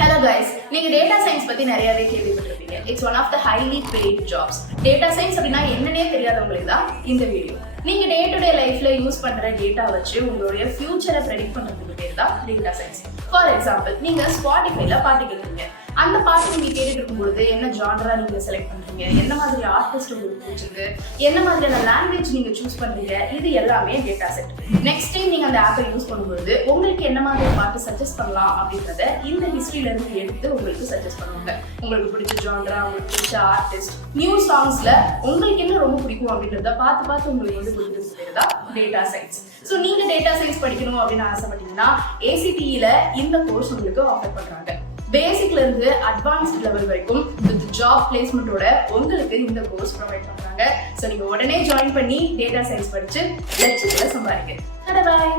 Hello guys, நீங்க data science பத்தி நிறையவே கேள்விப்பட்டிருப்பீங்க. It's one of the highly paid jobs. Data science அப்படின்னா என்னன்னே தெரியாதவங்களுக்கு தான் இந்த வீடியோ. நீங்க டே டு டே லைஃப்ல யூஸ் பண்ற டேட்டா வச்சு உங்களுடைய ஃபியூச்சரை ப்ரெடிக்ட் பண்றதுக்கு பேர் தான் டேட்டா சயின்ஸ். ஃபார் எக்ஸாம்பிள், நீங்க ஸ்பாட்டிஃபைல பாட்டு கேட்குறீங்க. அந்த பாட்டு நீங்க கேட்டுட்டு இருக்கும்போது என்ன ஜானரா நீங்க செலக்ட் பண்றீங்க, என்ன மாதிரி ஆர்டிஸ்ட் உங்களுக்கு பிடிச்சிருக்கு, என்ன மாதிரியான லாங்குவேஜ் நீங்க சூஸ் பண்றீங்க, இது எல்லாமே டேட்டா செட். நெக்ஸ்ட் டைம் நீங்க அந்த ஆப்பை யூஸ் பண்ணும்போது உங்களுக்கு என்ன மாதிரி பாட்டு சஜஸ்ட் பண்ணலாம் அப்படின்றத இந்த ஹிஸ்டரியில இருந்து எடுத்து உங்களுக்கு சஜஸ்ட் பண்ணுவாங்க. உங்களுக்கு பிடிச்ச ஜானரா, உங்களுக்கு பிடிச்ச ஆர்டிஸ்ட், நியூ சாங்ஸ்ல உங்களுக்கு என்ன ரொம்ப பிடிக்கும் அப்படின்றத பார்த்து உங்களுக்கு வந்து கொடுக்குறது பேர் தான் டேட்டா சயின்ஸ். ஸோ நீங்க டேட்டா சயின்ஸ் படிக்கணும் அப்படின்னு ஆசைப்பட்டீங்கன்னா ACTEல இந்த கோர்ஸ் உங்களுக்கு ஆஃபர் பண்றாங்க. பேசிக்ல இருந்து அட்வான்ஸ்ட் லெவல் வரைக்கும் வித் ஜாப் பிளேஸ்மெண்டோட உங்களுக்கு இந்த கோர்ஸ் ப்ரொவைட் பண்றாங்க. ஸோ நீங்க உடனே ஜாயின் பண்ணி டேட்டா சயின்ஸ் படிச்சு லட்சத்துல சம்பாதிங்க. பாய்.